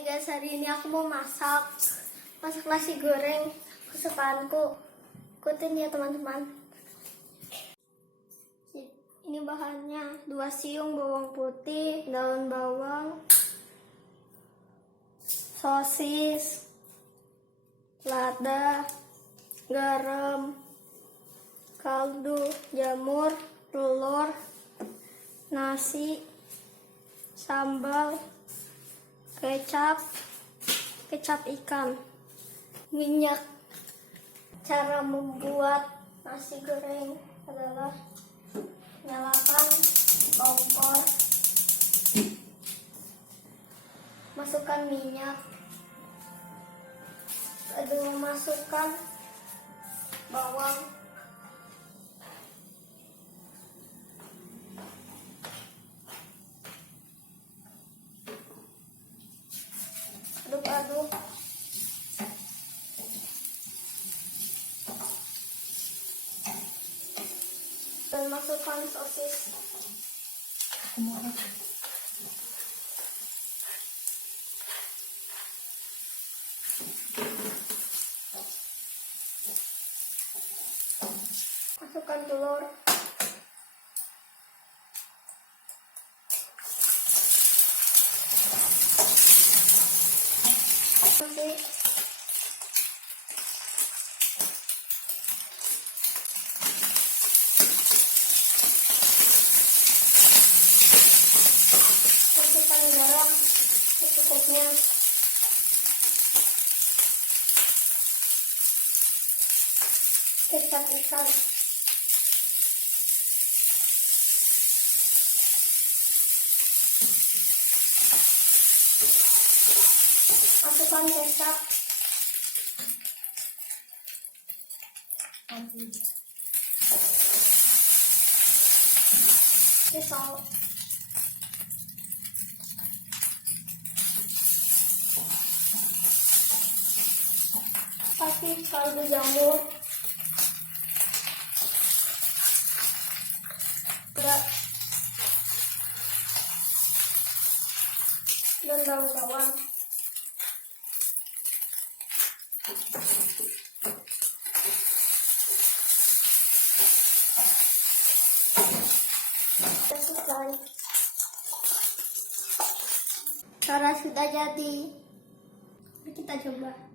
Hai guys, hari ini aku mau masak nasi goreng kesukaanku. Ikutin ya teman-teman. Ini bahannya 2 siung bawang putih, daun bawang, sosis, lada, garam, kaldu, jamur, telur, nasi, sambal, kecap ikan, minyak. Cara membuat nasi goreng adalah nyalakan kompor, masukkan minyak, lalu masukkan bawang, aduk-aduk, dan masukkan sosis. Masukkan telur. Masukkan garam secukupnya. Kecap ikan. Masukkan kecap. Pisau. Kasih kaldu jamur. Dan daun bawang. Selesai. Cara sudah jadi. Kita coba.